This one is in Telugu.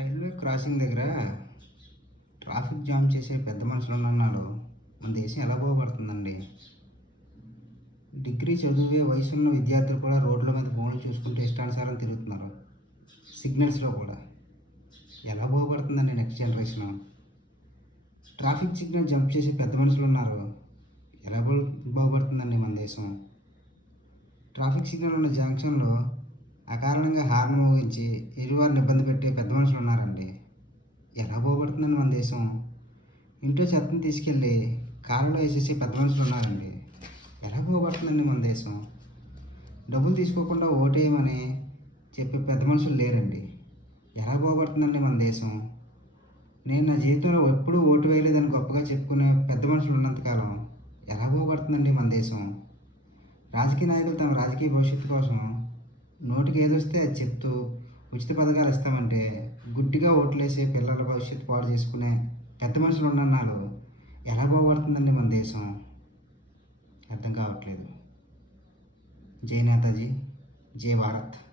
రైల్వే క్రాసింగ్ దగ్గర ట్రాఫిక్ జామ్ చేసే పెద్ద మనుషులు ఉన్నారు మన దేశం ఎలా బాగుపడుతుందండి? డిగ్రీ చదివే వయసున్న విద్యార్థులు కూడా రోడ్ల మీద ఫోన్లు చూసుకుంటూ ఇష్టానుసారం తిరుగుతున్నారు. సిగ్నల్స్లో కూడా. ఎలా బాగుపడుతుందండి next generation? Traffic signal jump చేసే పెద్ద మనుషులు ఉన్నారు ఎలా బాగుపడుతుందండి మన దేశం? ట్రాఫిక్ సిగ్నల్ ఉన్న జంక్షన్లో అకారణంగా హార్న్ మోగించి ఎదురువారిని ఇబ్బంది పెట్టే పెద్ద మనుషులు ఉన్నారండి. ఎలా బాగుపడుతుందండి మన దేశం? ఇంట్లో చెత్తను తీసుకెళ్ళి కారులో వేసేసి పెద్ద మనుషులు ఉన్నారండి. ఎలా పోగొడుతుందండి మన దేశం? డబ్బులు తీసుకోకుండా ఓటేయమని చెప్పే పెద్ద మనుషులు లేరండి. ఎలా పోగొడుతుందండి మన దేశం? నేను నా జీవితంలో ఎప్పుడూ ఓటు వేయలేదని గొప్పగా చెప్పుకునే పెద్ద మనుషులు ఉన్నంతకాలం ఎలా పోగొడుతుందండి మన దేశం? రాజకీయ నాయకులు తమ రాజకీయ భవిష్యత్తు కోసం నోటికి ఏదొస్తే అది చెప్తూ ఉచిత పథకాలు ఇస్తామంటే గుడ్డిగా ఓట్లేసే పిల్లల భవిష్యత్తు పాడు చేసుకునే పెద్ద మనుషులు ఉన్నన్నారు ఎలా బాగుపడుతుందండి మన దేశం? అర్థం కావట్లేదు. జై నేతాజీ జై భారత్.